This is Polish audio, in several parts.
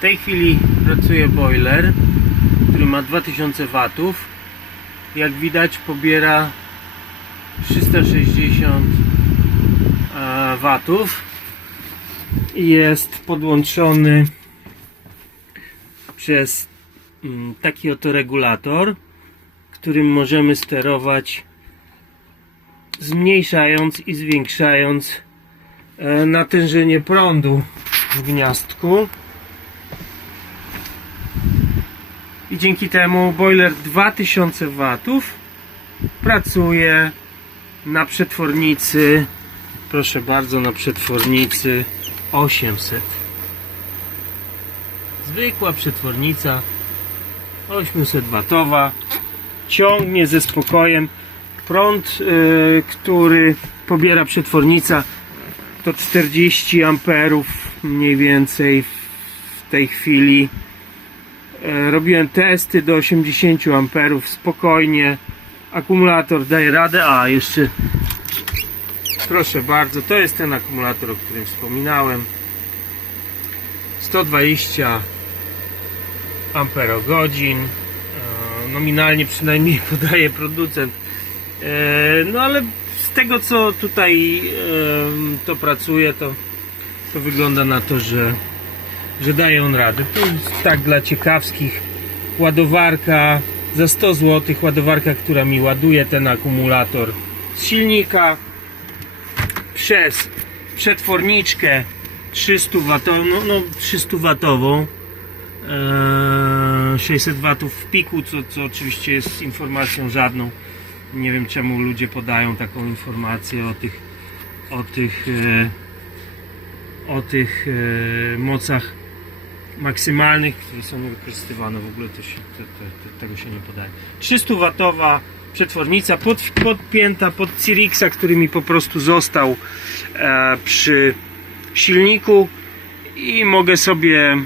W tej chwili pracuje boiler, który ma 2000 watów. Jak widać pobiera 360 e, watów. Jest podłączony przez mm, taki oto regulator, którym możemy sterować zmniejszając i zwiększając e, natężenie prądu w gniazdku. I dzięki temu boiler 2000 watów pracuje na przetwornicy. Proszę bardzo na przetwornicy 800 zwykła przetwornica 800 watowa. Ciągnie ze spokojem. Prąd y, który pobiera przetwornica to 40 amperów mniej więcej w tej chwili robiłem testy do 80 amperów spokojnie. Akumulator daje radę a jeszcze proszę bardzo to jest ten akumulator o którym wspominałem. 120 amperogodzin. E, nominalnie przynajmniej podaje producent. E, no ale z tego co tutaj e, to pracuje to, to wygląda na to, że że daje on radę. To jest tak dla ciekawskich ładowarka za 100 zł, ładowarka, która mi ładuje ten akumulator z silnika przez przetworniczkę 300 watową, no, no 300 watową. Eee, 600 watów w piku, co, co oczywiście jest informacją żadną. Nie wiem czemu ludzie podają taką informację o tych o tych e, o tych e, mocach maksymalnych, które są wykorzystywane w ogóle to się, te, te, te, tego się nie podaje. 300 watowa przetwornica pod, podpięta pod Cyrixa, który mi po prostu został e, przy silniku i mogę sobie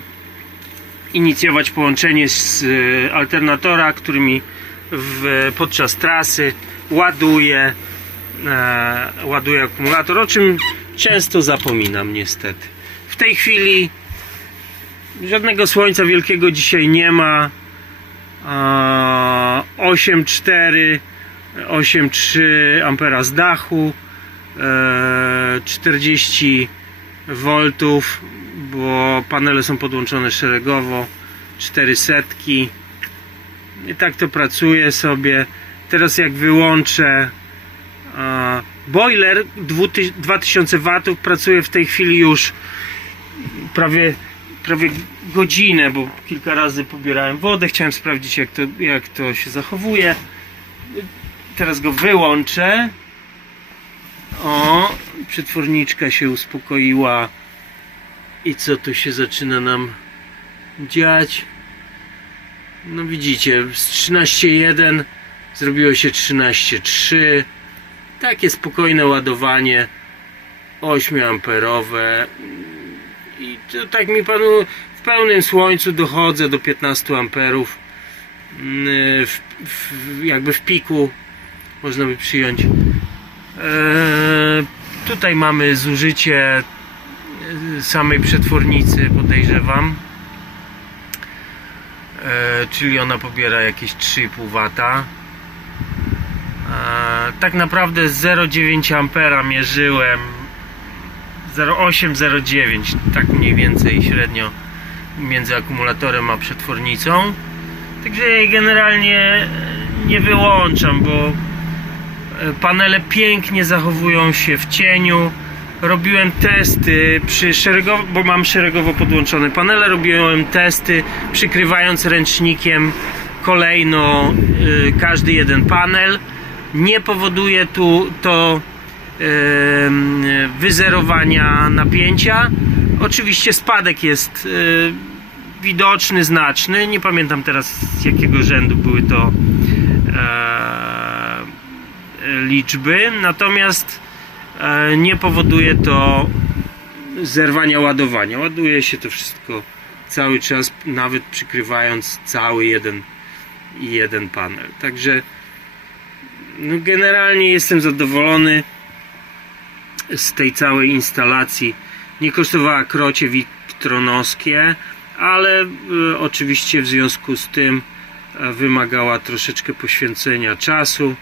inicjować połączenie z e, alternatora, który mi w, podczas trasy ładuje e, ładuje akumulator, o czym często zapominam niestety. W tej chwili Żadnego słońca wielkiego dzisiaj nie ma. A, 8,4 8,3 ampera z dachu. E, 40 V, bo panele są podłączone szeregowo. 400. I tak to pracuje sobie. Teraz jak wyłączę boiler 2000 W pracuje w tej chwili już prawie prawie godzinę, bo kilka razy pobierałem wodę, chciałem sprawdzić jak to, jak to się zachowuje. Teraz go wyłączę. O, przetworniczka się uspokoiła. I co tu się zaczyna nam dziać? No widzicie, z 13.1 zrobiło się 13.3. Takie spokojne ładowanie 8 amperowe tak mi panu w pełnym słońcu dochodzę do 15 amperów. Mm, w, w, jakby w piku można by przyjąć. Eee, tutaj mamy zużycie e, samej przetwornicy podejrzewam. Eee, czyli ona pobiera jakieś 3,5 W tak naprawdę 0,9 ampera mierzyłem 0,8-0,9 tak mniej więcej średnio między akumulatorem a przetwornicą także jej generalnie e, nie wyłączam bo e, panele pięknie zachowują się w cieniu. Robiłem testy przy szeregowo, bo mam szeregowo podłączone panele robiłem testy przykrywając ręcznikiem kolejno y, każdy jeden panel. Nie powoduje tu to wyzerowania napięcia. Oczywiście spadek jest widoczny, znaczny. Nie pamiętam teraz z jakiego rzędu były to liczby. Natomiast nie powoduje to zerwania ładowania. Ładuje się to wszystko cały czas, nawet przykrywając cały jeden jeden panel. Także no generalnie jestem zadowolony z tej całej instalacji nie kosztowała krocie witronowskie ale e, oczywiście w związku z tym e, wymagała troszeczkę poświęcenia czasu,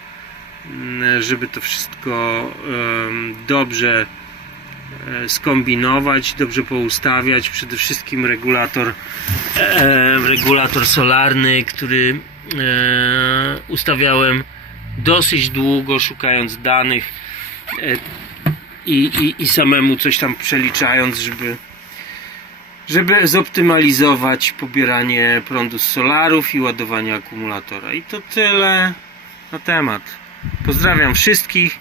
m, żeby to wszystko em, dobrze e, skombinować, dobrze poustawiać. Przede wszystkim regulator, e, regulator solarny, który e, ustawiałem dosyć długo, szukając danych e, i, i, i samemu coś tam przeliczając, żeby żeby zoptymalizować pobieranie prądu z solarów i ładowanie akumulatora. I to tyle na temat. Pozdrawiam wszystkich.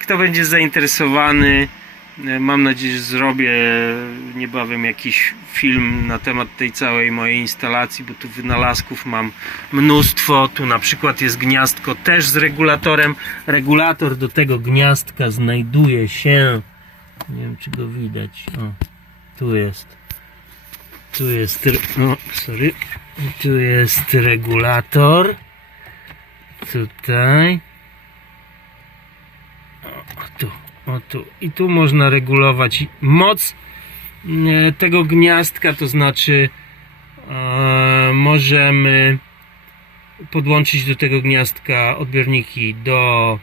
Kto będzie zainteresowany, mam nadzieję, że zrobię niebawem jakiś film na temat tej całej mojej instalacji, bo tu wynalazków mam mnóstwo. Tu na przykład jest gniazdko też z regulatorem. Regulator do tego gniazdka znajduje się. Nie wiem, czy go widać. O, tu jest. Tu jest, no, sorry. Tu jest regulator. Tutaj. O, tu, o tu. I tu można regulować moc e, tego gniazdka, to znaczy e, możemy podłączyć do tego gniazdka odbiorniki do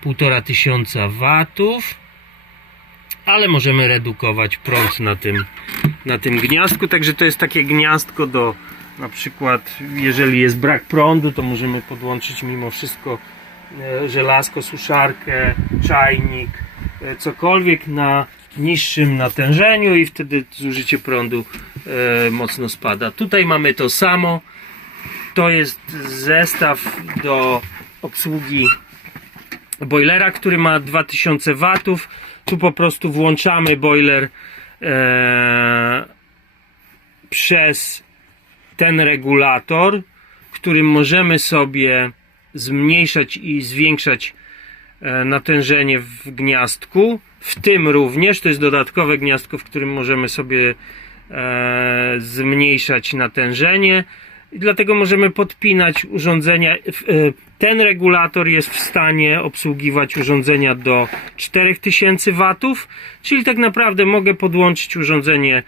1500 watów, ale możemy redukować prąd na tym na tym gniazdku, także to jest takie gniazdko do na przykład jeżeli jest brak prądu, to możemy podłączyć mimo wszystko e, żelazko, suszarkę, czajnik, cokolwiek na niższym natężeniu i wtedy zużycie prądu e, mocno spada. Tutaj mamy to samo. To jest zestaw do obsługi boilera, który ma 2000 watów. Tu po prostu włączamy boiler e, przez ten regulator, którym możemy sobie zmniejszać i zwiększać e, natężenie w gniazdku. W tym również, to jest dodatkowe gniazdko, w którym możemy sobie e, zmniejszać natężenie. I dlatego możemy podpinać urządzenia. E, Ten regulator jest w stanie obsługiwać urządzenia do 4000 watów, czyli tak naprawdę mogę podłączyć urządzenie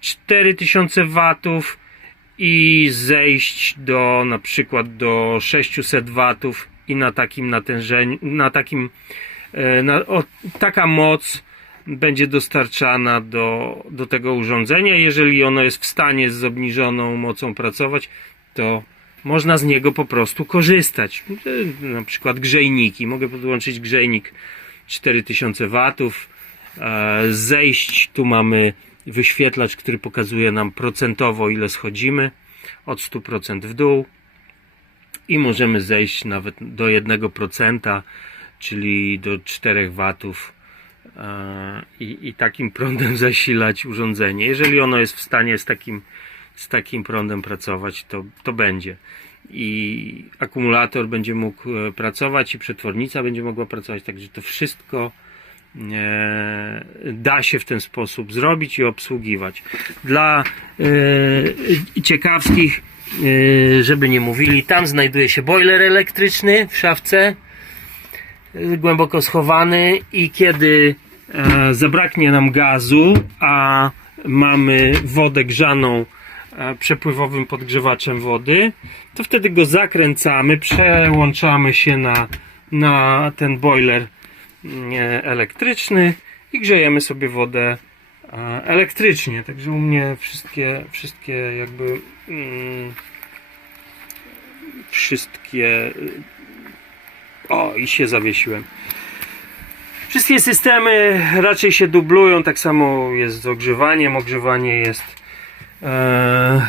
4000 watów i zejść do na przykład do 600 watów i na takim natężeniu, na takim e, na, o, taka moc będzie dostarczana do, do tego urządzenia. Jeżeli ono jest w stanie z obniżoną mocą pracować, to można z niego po prostu korzystać. E, Na przykład grzejniki. Mogę podłączyć grzejnik 4000 watów. E, Zejść, tu mamy wyświetlacz, który pokazuje nam procentowo ile schodzimy od 100% w dół i możemy zejść nawet do 1%, czyli do 4 watów e, i, i takim prądem zasilać urządzenie. Jeżeli ono jest w stanie z takim, z takim prądem pracować, to, to będzie. I akumulator będzie mógł e, pracować, i przetwornica będzie mogła pracować, także to wszystko e, da się w ten sposób zrobić i obsługiwać. Dla ciekawskich, żeby nie mówili, tam znajduje się boiler elektryczny w szafce, e, głęboko schowany i kiedy e, zabraknie nam gazu, a mamy wodę grzaną e, przepływowym podgrzewaczem wody, to wtedy go zakręcamy, przełączamy się na, na ten boiler nie, elektryczny i grzejemy sobie wodę e, elektrycznie. Także u mnie wszystkie, wszystkie jakby mm, wszystkie y, o i się zawiesiłem. Wszystkie systemy raczej się dublują, tak samo jest z ogrzewaniem. Ogrzewanie jest e,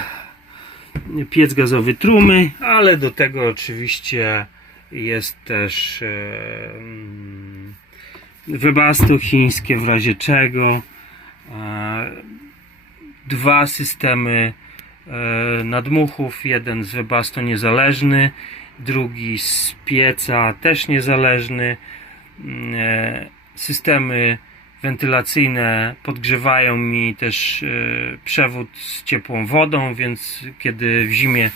piec gazowy trumy, ale do tego oczywiście jest też e, mm, webasto chińskie w razie czego. E, dwa systemy e, nadmuchów, jeden z webasto niezależny, drugi z pieca też niezależny. E, Systemy wentylacyjne podgrzewają mi też przewód z ciepłą wodą, więc kiedy w zimie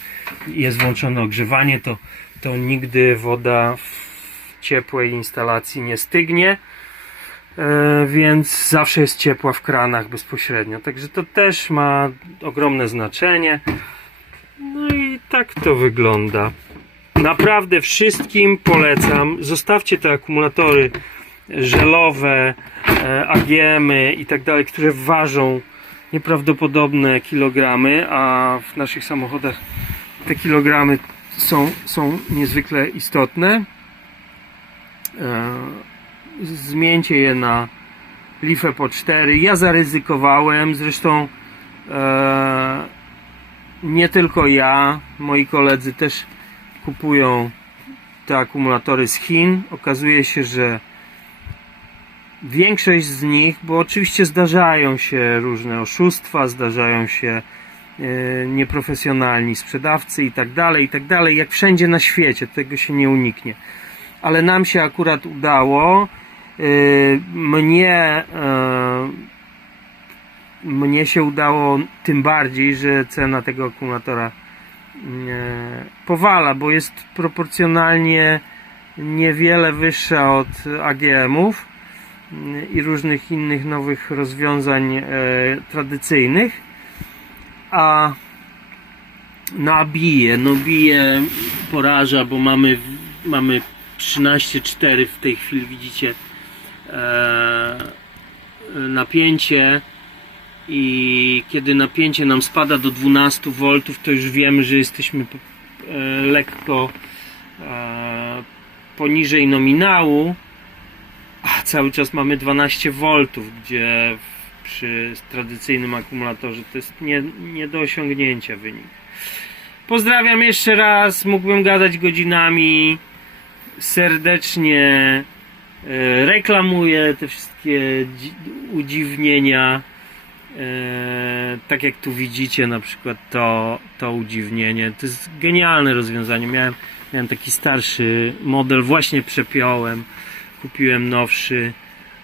jest włączone ogrzewanie, to, to nigdy woda w ciepłej instalacji nie stygnie. E, więc zawsze jest ciepła w kranach bezpośrednio. Także to też ma ogromne znaczenie. No i tak to wygląda. Naprawdę wszystkim polecam. Zostawcie te akumulatory żelowe, e, AGM-y i tak dalej, które ważą nieprawdopodobne kilogramy, a w naszych samochodach te kilogramy są, są niezwykle istotne. Zmieńcie je na lifę po 4. Ja zaryzykowałem, zresztą e, nie tylko ja, moi koledzy też kupują te akumulatory z Chin. Okazuje się, że większość z nich, bo oczywiście zdarzają się różne oszustwa, zdarzają się e, nieprofesjonalni sprzedawcy i tak dalej, i tak dalej, jak wszędzie na świecie, tego się nie uniknie. Ale nam się akurat udało. E, Mnie e, mnie się udało tym bardziej, że cena tego akumulatora e, powala, bo jest proporcjonalnie niewiele wyższa od AGM-ów i różnych innych nowych rozwiązań tradycyjnych. A na bije, no bije poraża, bo mamy, mamy 13,4 w tej chwili widzicie napięcie i kiedy napięcie nam spada do 12 V, to już wiemy, że jesteśmy e, lekko e, poniżej nominału, a cały czas mamy 12 V, gdzie przy tradycyjnym akumulatorze to jest nie, nie do osiągnięcia wynik. Pozdrawiam jeszcze raz, mógłbym gadać godzinami. Serdecznie e, reklamuję te wszystkie dzi- udziwnienia. E, tak jak tu widzicie, na przykład to, to udziwnienie. To jest genialne rozwiązanie. Miałem, miałem taki starszy model, właśnie przepiąłem. Kupiłem nowszy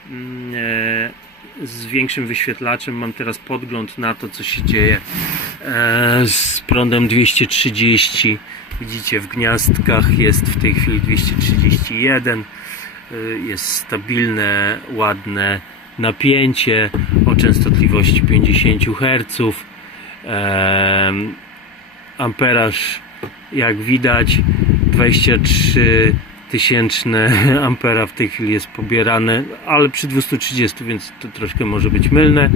mm, e, z większym wyświetlaczem. Mam teraz podgląd na to, co się dzieje z prądem 230. Widzicie, w gniazdkach jest w tej chwili 231. E, Jest stabilne, ładne napięcie o częstotliwości 50 Hz. Amperaż, jak widać, 23 tysięczne ampera w tej chwili jest pobierane, ale przy 230, więc to troszkę może być mylne.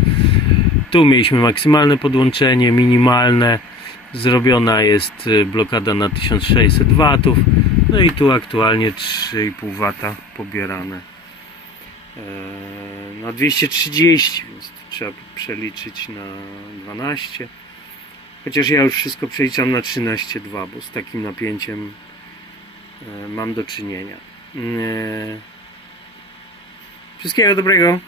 Tu mieliśmy maksymalne podłączenie, minimalne. Zrobiona jest y, blokada na 1600 W. No i tu aktualnie 3,5 W pobierane. Eee, Na 230, więc trzeba przeliczyć na 12. Chociaż ja już wszystko przeliczam na 13,2, bo z takim napięciem e, mam do czynienia. Eee, Wszystkiego dobrego.